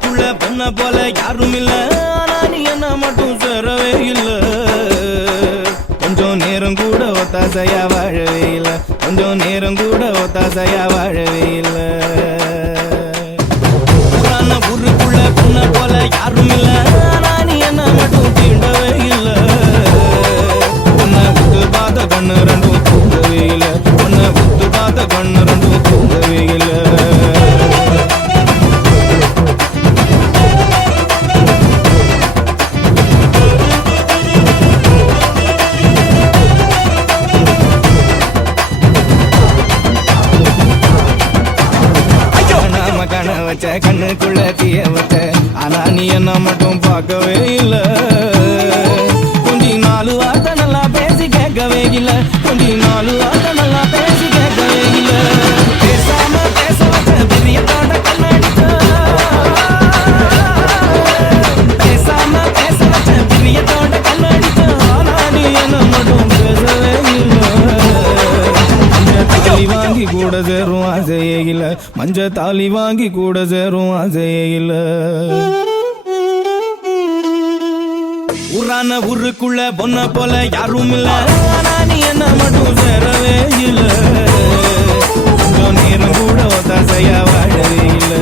ஊருக்குள்ள பொண்ண போல யாரும் இல்ல, ஆனா நீ என்ன மட்டும் சேரவே இல்ல. கொஞ்சம் நேரம் கூட ஒத்தாசையா வாழவே இல்ல, கொஞ்சம் நேரம் கூட ஒத்தாசையா வாழவே இல்ல. ஊருக்குள்ள பொண்ண போல யாரும் இல்ல, ஆனா நீ என்ன மட்டும் தீண்டவே இல்ல. உன்னை புத்து பார்த்த கண்ணு ரெண்டும் தூங்கவே இல்ல, உன்னை புத்து பார்த்த கண்ணு ரெண்டும் தூங்கவே இல்ல. வச்ச கண்ணுக்குள்ள தீய வச்ச, ஆனா நீ என்ன மட்டும் பார்க்கவே இல்ல. கொஞ்சி 4 வார்த்தை நல்லா பேசி கேட்கவே இல்ல, கொஞ்சி 4 வார்த்தை நல்லா பேசி கேட்கவே இல்ல. பேசாம பேச வச்ச பெரிய தோட்ட கண்ணடிச்ச, பேசாம பேச வச்ச பெரிய தோட்ட கண்ணடிச்ச, ஆனா நீ என்ன மட்டும் பேசவே இல்ல. தாலி வாங்கி கூட சேரும் ஆசையே இல்ல, மஞ்ச தாலி வாங்கி கூட சேரும் ஆசையே இல்ல. ஊரான ஊருக்குள்ள பொண்ண போல யாரும் இல்ல, ஆனா நீ என்ன மட்டும் சேரவே இல்ல. கொஞ்சம் நேரம் கூட ஒத்தாசையா வாழவே இல்ல.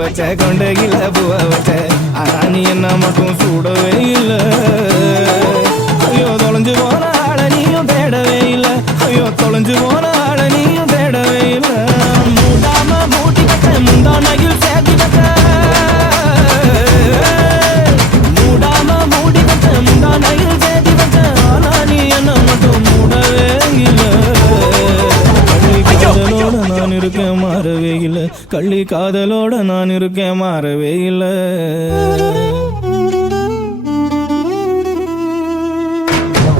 வச்ச கொண்டையில பூவ வச்ச, ஆனா நீ என்ன மட்டும் சூடவே இல்ல. ஐயோ தொலைஞ்சு போன ஆள நீயும் தேடவே இல்ல, ஐயோ தொலைஞ்சு போன ஆள நீயும் தேடவே இல்ல. மூடாம மூட்டி வச்ச முந்தானையில் சேர்த்தி வச்ச, மூடாம மூடி வச்ச முந்தானையில் சேர்த்தி வச்ச, ஆனா நீ என்ன மட்டும் மூடவே இல்ல. காதலோட நான் இருக்கேன் மாறவே இல்ல, கள்ளி காதலோட நான் இருக்கேன் மாறவே இல்ல.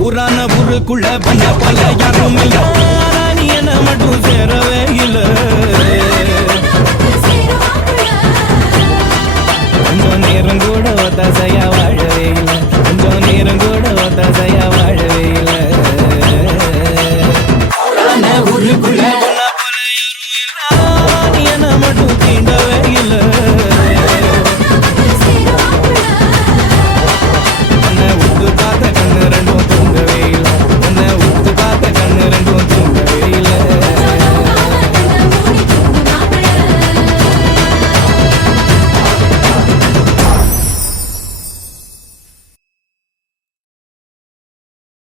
ஊரான ஊருக்குள்ள பண்ண போல யாரும் இல்ல, நீ என்ன மட்டும் சேரவே இல்ல. கொஞ்சம் நேரம் கூட ஒத்தாசையா வாழவே இல்ல, கொஞ்சம் நேரம் கூட ஒத்தாசையா